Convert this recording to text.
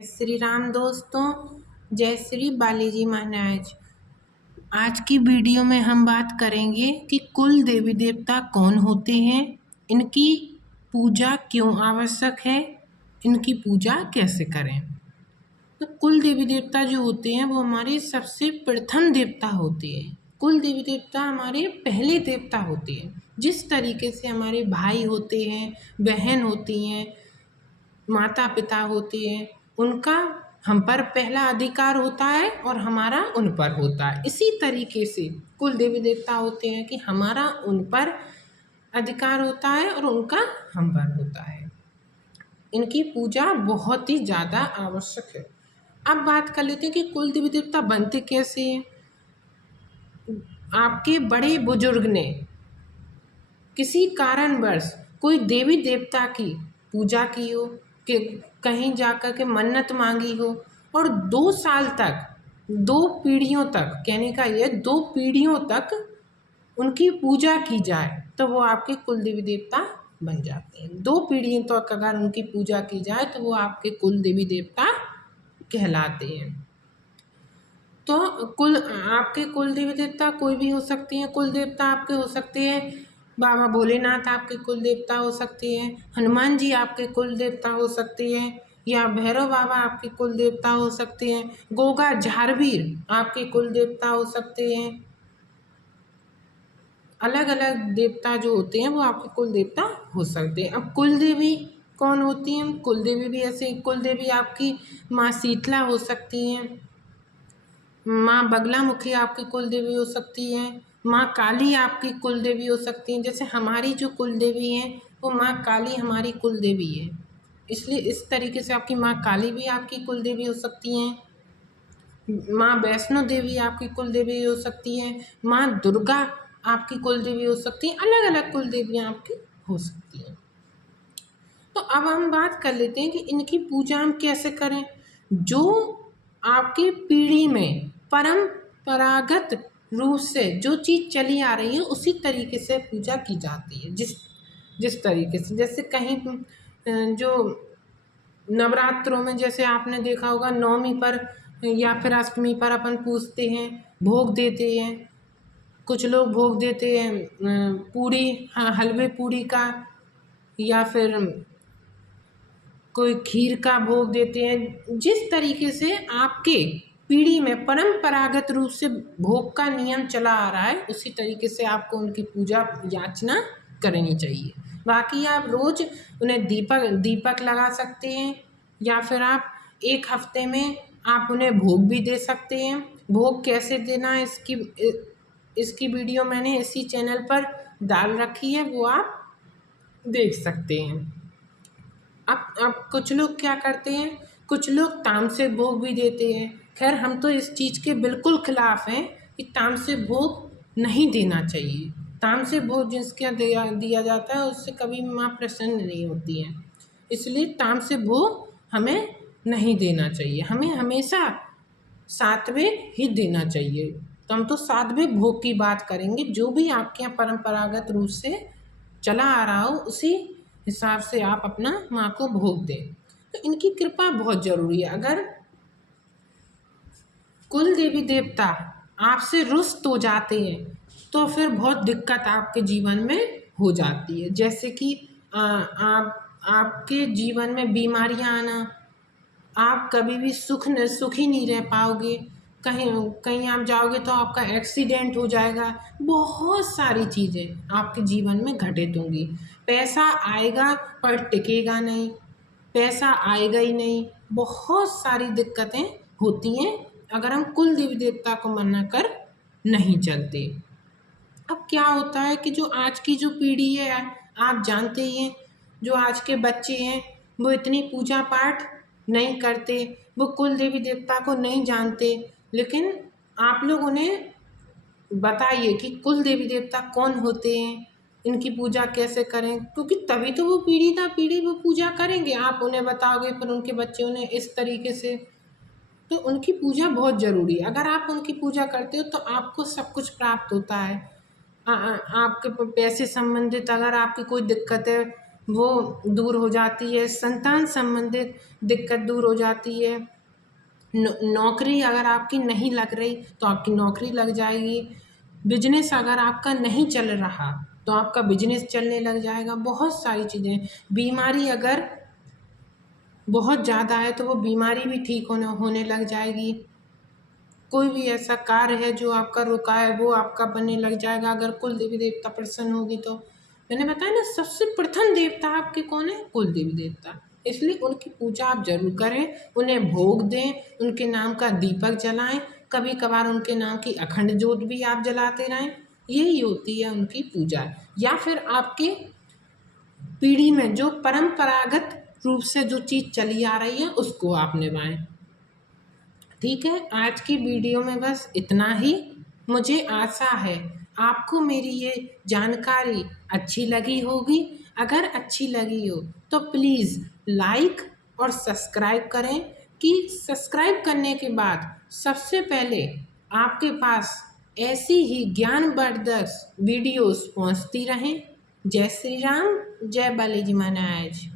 श्री राम दोस्तों, जय श्री बालाजी महाराज। आज की वीडियो में हम बात करेंगे कि कुल देवी देवता कौन होते हैं, इनकी पूजा क्यों आवश्यक है, इनकी पूजा कैसे करें। तो कुल देवी देवता जो होते हैं वो हमारे सबसे प्रथम देवता होते हैं। कुल देवी देवता हमारे पहले देवता होते हैं। जिस तरीके से हमारे भाई होते हैं, बहन होती हैं, माता पिता होते हैं, उनका हम पर पहला अधिकार होता है और हमारा उन पर होता है। इसी तरीके से कुल देवी देवता होते हैं कि हमारा उन पर अधिकार होता है और उनका हम पर होता है। इनकी पूजा बहुत ही ज़्यादा आवश्यक है। अब बात कर लेते हैं कि कुल देवी देवता बनते कैसे हैं। आपके बड़े बुजुर्ग ने किसी कारणवश कोई देवी देवता की पूजा की हो, कि कहीं जाकर के मन्नत मांगी हो और 2 साल तक, 2 पीढ़ियों तक, कहने का ये 2 पीढ़ियों तक उनकी पूजा की जाए तो वो आपके कुल देवी देवता बन जाते हैं। 2 पीढ़ियों तक अगर उनकी पूजा की जाए तो वो आपके कुल देवी देवता कहलाते हैं। तो आपके कुल देवी देवता कोई भी हो सकते हैं। कुल देवता आपके हो सकते हैं बाबा भोलेनाथ, आपके कुल देवता हो सकते हैं। हनुमान जी आपके कुल देवता हो सकते हैं, या भैरव बाबा आपके कुल देवता हो सकते हैं। गोगा झारवीर आपके कुल देवता हो सकते हैं। अलग अलग देवता जो होते हैं वो आपके कुल देवता हो सकते हैं। अब कुल देवी कौन होती हैं? कुल देवी भी ऐसे, कुल देवी आपकी माँ शीतला हो सकती हैं, माँ बगलामुखी आपकी कुल देवी हो सकती है, माँ काली आपकी कुल देवी हो सकती हैं। जैसे हमारी जो कुल देवी हैं वो माँ काली हमारी कुल देवी है, इसलिए इस तरीके से आपकी माँ काली भी आपकी कुल देवी हो सकती हैं। माँ वैष्णो देवी आपकी कुल देवी हो सकती है, माँ दुर्गा आपकी कुल देवी हो सकती हैं। अलग अलग कुल देवियाँ आपकी हो सकती हैं। तो अब हम बात कर लेते हैं कि इनकी पूजा हम कैसे करें। जो आपकी पीढ़ी में परंपरागत रूप से जो चीज़ चली आ रही है उसी तरीके से पूजा की जाती है। जिस तरीके से, जैसे कहीं जो नवरात्रों में, जैसे आपने देखा होगा, नवमी पर या फिर अष्टमी पर अपन पूजते हैं, भोग देते हैं। कुछ लोग भोग देते हैं पूड़ी, हाँ, हलवे पूड़ी का, या फिर कोई खीर का भोग देते हैं। जिस तरीके से आपके पीढ़ी में परंपरागत रूप से भोग का नियम चला आ रहा है उसी तरीके से आपको उनकी पूजा याचना करनी चाहिए। बाकी आप रोज़ उन्हें दीपक लगा सकते हैं, या फिर आप एक हफ्ते में आप उन्हें भोग भी दे सकते हैं। भोग कैसे देना है इसकी वीडियो मैंने इसी चैनल पर डाल रखी है, वो आप देख सकते हैं। अब कुछ लोग क्या करते हैं, कुछ लोग तामसिक भोग भी देते हैं। खैर, हम तो इस चीज़ के बिल्कुल खिलाफ हैं कि तामसिक भोग नहीं देना चाहिए। तामसिक भोग जिसके दिया जाता है उससे कभी माँ प्रसन्न नहीं होती है, इसलिए तामसिक भोग हमें नहीं देना चाहिए। हमें हमेशा 7वें ही देना चाहिए। तो हम तो 7वें भोग की बात करेंगे। जो भी आपके यहाँ परंपरागत रूप से चला आ रहा हो उसी हिसाब से आप अपना माँ को भोग दें। तो इनकी कृपा बहुत ज़रूरी है। अगर कुल देवी देवता आपसे रुष्ट हो जाते हैं तो फिर बहुत दिक्कत आपके जीवन में हो जाती है। जैसे कि आपके जीवन में बीमारियाँ आना, आप कभी भी सुखी नहीं रह पाओगे। कहीं कहीं आप जाओगे तो आपका एक्सीडेंट हो जाएगा। बहुत सारी चीज़ें आपके जीवन में घटित होंगी। पैसा आएगा पर टिकेगा नहीं, पैसा आएगा ही नहीं। बहुत सारी दिक्कतें होती हैं अगर हम कुल देवी देवता को मानकर नहीं चलते। अब क्या होता है कि जो आज की जो पीढ़ी है, आप जानते ही हैं, जो आज के बच्चे हैं वो इतनी पूजा पाठ नहीं करते, वो कुल देवी देवता को नहीं जानते। लेकिन आप लोग उन्हें बताइए कि कुल देवी देवता कौन होते हैं, इनकी पूजा कैसे करें, क्योंकि तभी तो वो पीढ़ी दर पीढ़ी वो पूजा करेंगे। आप उन्हें बताओगे पर उनके बच्चे उन्हें इस तरीके से, तो उनकी पूजा बहुत ज़रूरी है। अगर आप उनकी पूजा करते हो तो आपको सब कुछ प्राप्त होता है। आपके पैसे संबंधित अगर आपकी कोई दिक्कत है, वो दूर हो जाती है, संतान संबंधित दिक्कत दूर हो जाती है। नौकरी अगर आपकी नहीं लग रही तो आपकी नौकरी लग जाएगी। बिजनेस अगर आपका नहीं चल रहा तो आपका बिजनेस चलने लग जाएगा। बहुत सारी चीज़ें, बीमारी अगर बहुत ज़्यादा है तो वो बीमारी भी ठीक होने लग जाएगी। कोई भी ऐसा कार्य है जो आपका रुका है वो आपका बनने लग जाएगा अगर कुल देवी देवता प्रसन्न होगी तो। मैंने बताया ना, सबसे प्रथम देवता आपके कौन है? कुल देवी देवता। इसलिए उनकी पूजा आप जरूर करें, उन्हें भोग दें, उनके नाम का दीपक जलाएं, कभी कभार उनके नाम की अखंड ज्योत भी आप जलाते रहें। यही होती है उनकी पूजा। या फिर आपके पीढ़ी में जो परंपरागत रूप से जो चीज़ चली आ रही है उसको आप निभाएं। ठीक है, आज की वीडियो में बस इतना ही। मुझे आशा है आपको मेरी ये जानकारी अच्छी लगी होगी। अगर अच्छी लगी हो तो प्लीज़ लाइक और सब्सक्राइब करें, कि सब्सक्राइब करने के बाद सबसे पहले आपके पास ऐसी ही ज्ञानवर्धक वीडियोस पहुंचती रहें। जय श्री राम, जय बालाजी महाराज।